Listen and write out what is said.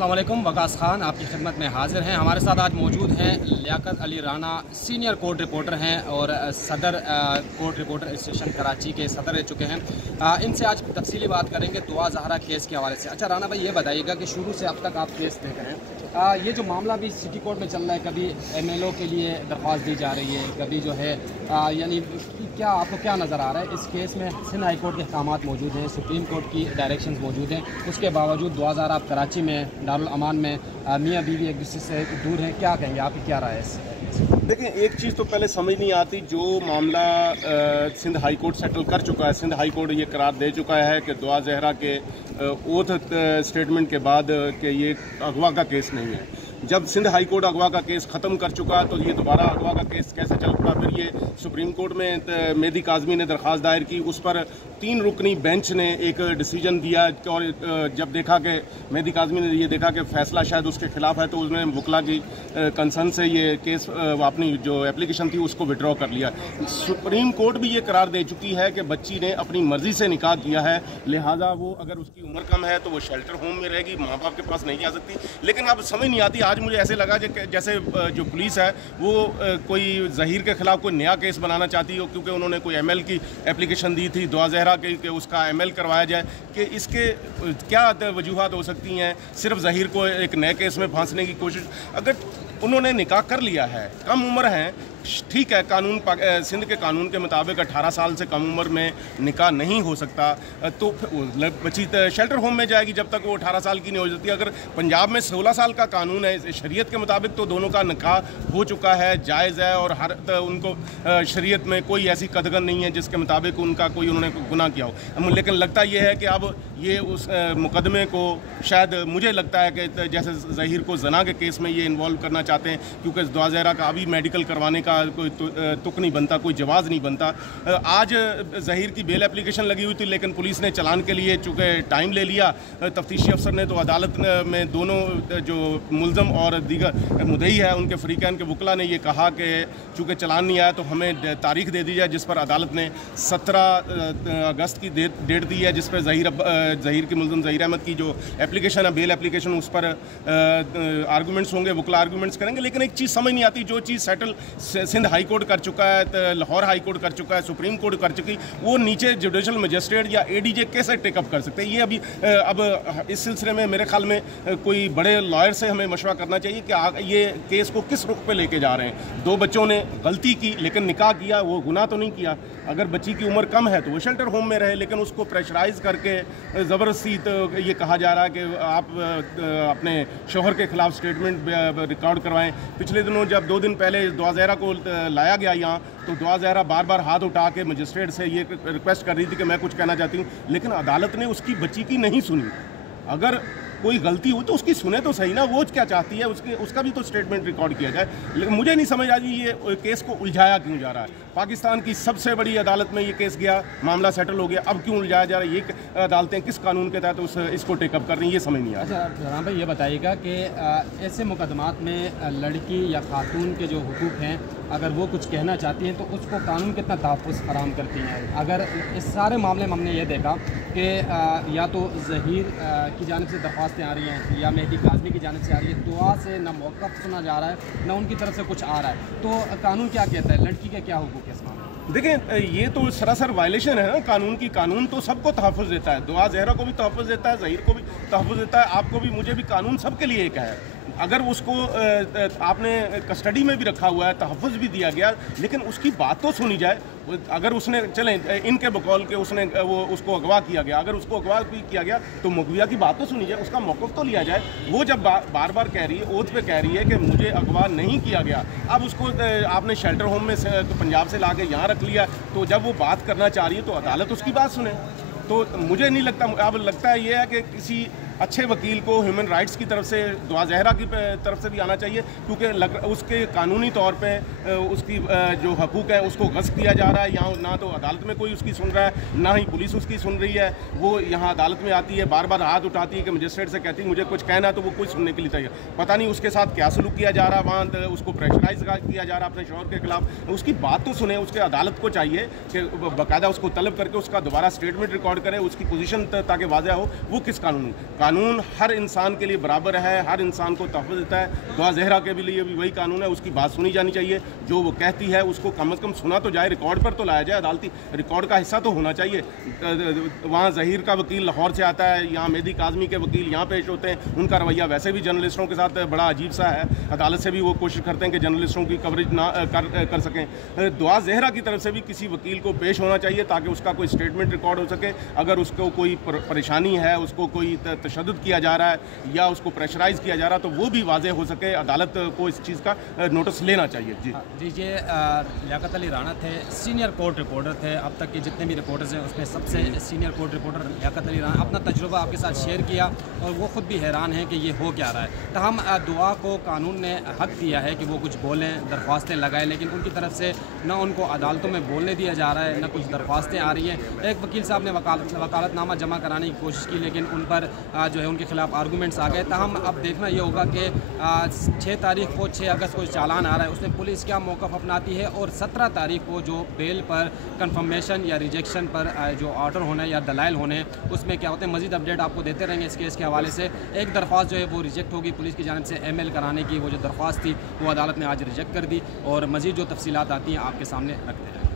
अस्सलाम वालेकुम। वकास खान आपकी खिदमत में हाजिर हैं। हमारे साथ आज मौजूद हैं Liaquat Ali Rana, senior court reporter हैं और सदर कोर्ट रिपोर्टर स्टेशन कराची के सदर रह चुके हैं। इनसे आज तफसीली बात करेंगे दुआ ज़हरा केस के हवाले से। अच्छा राना भाई, ये बताइएगा कि शुरू से अब तक आप केस देख रहे हैं, ये जो मामला भी सिटी कोर्ट में चल रहा है, कभी MLO के लिए दरख्वास्त दी जा रही है, कभी जो है यानी क्या आपको क्या नज़र आ रहा है इस केस में? सिंध हाई कोर्ट के अहकामात मौजूद हैं, सुप्रीम कोर्ट की डायरेक्शंस मौजूद हैं, उसके बावजूद दुआ ज़हरा आप कराची में दारुल अमान में मियाँ बीवी एक दूसरे से दूर हैं, क्या कहेंगे, आपकी क्या राय है? देखें, एक चीज़ तो पहले समझ नहीं आती, जो मामला सिंध हाई कोर्ट सेटल कर चुका है, सिंध हाई कोर्ट ये करार दे चुका है कि दुआ ज़हरा के ओथ स्टेटमेंट के बाद कि ये अगवा का केस नहीं है। जब सिंध हाई कोर्ट अगवा का केस ख़त्म कर चुका तो ये दोबारा अगवा का केस कैसे चल पड़ा? फिर ये सुप्रीम कोर्ट में मेहदी काज़मी ने दरख्वास्त दायर की, उस पर 3 रुकनी बेंच ने एक डिसीजन दिया और जब देखा कि मेहदी काज़मी ने ये देखा कि फ़ैसला शायद उसके खिलाफ है, तो उसने वकला की कंसर्न से ये केस अपनी जो एप्लीकेशन थी उसको विड्रॉ कर लिया। सुप्रीम कोर्ट भी ये करार दे चुकी है कि बच्ची ने अपनी मर्ज़ी से निकाह किया है, लिहाजा वो अगर उसकी उम्र कम है तो वो शेल्टर होम में रहेगी, माँ बाप के पास नहीं आ सकती। लेकिन अब समझ नहीं आती, आज मुझे ऐसे लगा जैसे जो पुलिस है वो कोई ज़हीर के खिलाफ कोई नया केस बनाना चाहती हो, क्योंकि उन्होंने कोई ML की एप्लीकेशन दी थी दुआ ज़हरा की कि उसका ML करवाया जाए, कि इसके क्या वजूहात हो सकती हैं? सिर्फ ज़हीर को एक नए केस में फांसने की कोशिश। अगर उन्होंने निकाह कर लिया है, कम उम्र है, ठीक है, कानून सिंध के कानून के मुताबिक 18 साल से कम उम्र में निकाह नहीं हो सकता, तो बच्ची शेल्टर होम में जाएगी जब तक वो 18 साल की नहीं हो जाती। अगर पंजाब में 16 साल का कानून है शरीयत के मुताबिक, तो दोनों का निकाह हो चुका है, जायज़ है, और हर उनको शरीयत में कोई ऐसी कदगन नहीं है जिसके मुताबिक उनका कोई उन्होंने गुनाह किया हो। लेकिन लगता ये है कि अब ये उस मुकदमे को शायद मुझे लगता है कि जैसे ज़हीर को जना के केस में ये इन्वॉल्व करना चाहते हैं, क्योंकि दुआ ज़हरा का अभी मेडिकल करवाने का कोई तुक नहीं बनता, कोई जवाज़ नहीं बनता। आज ज़हीर की बेल एप्लीकेशन लगी हुई थी, लेकिन पुलिस ने चलान के लिए चूँकि टाइम ले लिया, तफ्तीशी अफसर ने, तो अदालत में दोनों जो मुलज़म और दीगर मुद्दई है उनके फ़रीक़ैन के वकला ने ये कहा कि चूँकि चलान नहीं आया तो हमें तारीख दे दी जाए, जिस पर अदालत ने 17 अगस्त की डेट दी है, जिस पर ज़हीर की मुलज़म ज़हीर अहमद की जो एप्लीकेशन है, बेल एप्लीकेशन, उस पर आर्गूमेंट्स होंगे, वकला आर्गूमेंट्स करेंगे। लेकिन एक चीज़ समझ नहीं आती, जो चीज़ सेटल सिंध हाई कोर्ट कर चुका है, लाहौर हाई कोर्ट कर चुका है, सुप्रीम कोर्ट कर चुकी, वो नीचे जुडिशल मजिस्ट्रेट या ADJ कैसे टेकअप कर सकते हैं? ये अभी अब इस सिलसिले में मेरे ख्याल में कोई बड़े लॉयर से हमें मशवरा करना चाहिए कि ये केस को किस रुख पे लेके जा रहे हैं। 2 बच्चों ने गलती की लेकिन निकाह किया, वो गुनाह तो नहीं किया। अगर बच्ची की उम्र कम है तो वो शेल्टर होम में रहे, लेकिन उसको प्रेशराइज़ करके ज़बरदस्ती तो ये कहा जा रहा है कि आप अपने शोहर के खिलाफ स्टेटमेंट रिकॉर्ड करवाएं। पिछले दिनों जब 2 दिन पहले दुआ ज़हरा को लाया गया यहाँ, तो दुआ ज़हरा बार बार हाथ उठा के मजिस्ट्रेट से ये रिक्वेस्ट कर रही थी कि मैं कुछ कहना चाहती हूँ, लेकिन अदालत ने उसकी बच्ची की नहीं सुनी। अगर कोई गलती हो तो उसकी सुने तो सही ना, वो क्या चाहती है उसका भी तो स्टेटमेंट रिकॉर्ड किया जाए। लेकिन मुझे नहीं समझ आ रही ये केस को उलझाया क्यों जा रहा है। पाकिस्तान की सबसे बड़ी अदालत में ये केस गया, मामला सेटल हो गया, अब क्यों उलझाया जा रहा है? ये अदालतें किस कानून के तहत इसको टेकअप कर रही हैं, ये समझ नहीं आ रहा। अच्छा राम भाई, ये बताइएगा कि ऐसे मुकदमात में लड़की या खातून के जो हुकूक हैं, अगर वो कुछ कहना चाहती हैं तो उसको कानून कितना तहफ़्फ़ुज़ फराहम करती हैं? अगर इस सारे मामले में हमने ये देखा कि या तो ज़हीर की जानिब से दरख्वास्तें आ रही हैं या मेहदी काज़मी की जानिब से आ रही है, दुआ से ना मौक़िफ़ सुना जा रहा है, ना उनकी तरफ से कुछ आ रहा है, तो कानून क्या कहता है? लड़की के क्या हुकूक है इस मामले में? देखें, ये तो सरासर वायलेशन है ना कानून की। कानून तो सबको तहफ़्फ़ुज़ देता है, दुआ ज़हरा को भी तहफ़्फ़ुज़ देता है, ज़हीर को भी तहफ़्फ़ुज़ देता है, आपको भी, मुझे भी। कानून सबके लिए एक है। अगर उसको आपने कस्टडी में भी रखा हुआ है, तहफ़्फ़ुज़ भी दिया गया, लेकिन उसकी बात तो सुनी जाए। अगर उसने, चलें इनके बकौल के उसने उसको अगवा किया गया, अगर उसको अगवा भी किया गया तो मुगविया की बात तो सुनी जाए, उसका मौक़िफ़ तो लिया जाए। वो जब बार बार कह रही है, ओथ पे कह रही है कि मुझे अगवा नहीं किया गया, अब उसको आपने शेल्टर होम में से पंजाब से ला के यहाँ रख लिया, तो जब वो बात करना चाह रही है तो अदालत उसकी बात सुने। तो मुझे नहीं लगता, अब लगता है ये है कि किसी अच्छे वकील को ह्यूमन राइट्स की तरफ से, दुआ ज़हरा की तरफ से भी आना चाहिए, क्योंकि उसके कानूनी तौर पे उसकी जो हकूक़ है उसको गस्प किया जा रहा है। यहाँ ना तो अदालत में कोई उसकी सुन रहा है, ना ही पुलिस उसकी सुन रही है। वो यहाँ अदालत में आती है, बार बार हाथ उठाती है कि मजिस्ट्रेट से कहती है मुझे कुछ कहना है, तो वो कोई सुनने के लिए तैयार। पता नहीं उसके साथ क्या सलूक किया जा रहा है, वहाँ उसको प्रेशराइज किया जा रहा है अपने शौहर के खिलाफ। उसकी बात तो सुने, उसके अदालत को चाहिए कि बाकायदा उसको तलब करके उसका दोबारा स्टेटमेंट रिकॉर्ड करे, उसकी पोजीशन ताकि वाज़ह हो वो किस कानून कानून हर इंसान के लिए बराबर है, हर इंसान को तहफ़्फ़ुज़ देता है। दुआ ज़हरा के भी लिए भी वही कानून है, उसकी बात सुनी जानी चाहिए। जो वो कहती है उसको कम से कम सुना तो जाए, रिकॉर्ड पर तो लाया जाए, अदालती रिकॉर्ड का हिस्सा तो होना चाहिए। वहाँ ज़हीर का वकील लाहौर से आता है, यहाँ मेहदी काज़मी के वकील यहाँ पेश होते हैं, उनका रवैया वैसे भी जर्नलिस्टों के साथ बड़ा अजीब सा है। अदालत से भी वो कोशिश करते हैं कि जर्नलिस्टों की कवरेज ना कर सकें। दुआ ज़हरा की तरफ से भी किसी वकील को पेश होना चाहिए ताकि उसका कोई स्टेटमेंट रिकॉर्ड हो सके। अगर उसको कोई परेशानी है, उसको कोई तशद्दुद किया जा रहा है या उसको प्रेशराइज़ किया जा रहा है, तो वो भी वाज़ेह हो सके। अदालत को इस चीज़ का नोटिस लेना चाहिए। जी ये लियाकत अली राणा थे, सीनियर कोर्ट रिपोर्टर थे। अब तक के जितने भी रिपोर्टर्स हैं उसमें सबसे senior court reporter Liaquat Ali Rana अपना तजुर्बा आपके साथ शेयर किया और वो ख़ुद भी हैरान है कि ये हो क्या रहा है। तहम दुआ को कानून ने हक दिया है कि वो कुछ बोलें, दरख्वास्तें लगाएं, लेकिन उनकी तरफ से न उनको अदालतों में बोलने दिया जा रहा है, न कुछ दरख्वास्तें आ रही हैं। एक वकील साहब ने वकालतनामा जमा कराने की कोशिश की, लेकिन उन पर जो है उनके खिलाफ आर्गूमेंट्स आ गए। तहम अब देखना ये होगा कि 6 तारीख को 6 अगस्त को चालान आ रहा है, उसमें पुलिस क्या मौक़िफ़ अपनाती है, और 17 तारीख को जो बेल पर कंफर्मेशन या रिजेक्शन पर जो ऑर्डर होना है या दलाइल होने हैं उसमें क्या होते हैं। मज़ीद अपडेट आपको देते रहेंगे इस केस के हवाले से। एक दरख्वास्त जो है वो रिजेक्ट होगी पुलिस की जानिब से, ML कराने की वो जो दरख्वास्त थी वो अदालत ने आज रिजेक्ट कर दी, और मज़ीद जो तफसीलात आती हैं आपके सामने रखते हैं।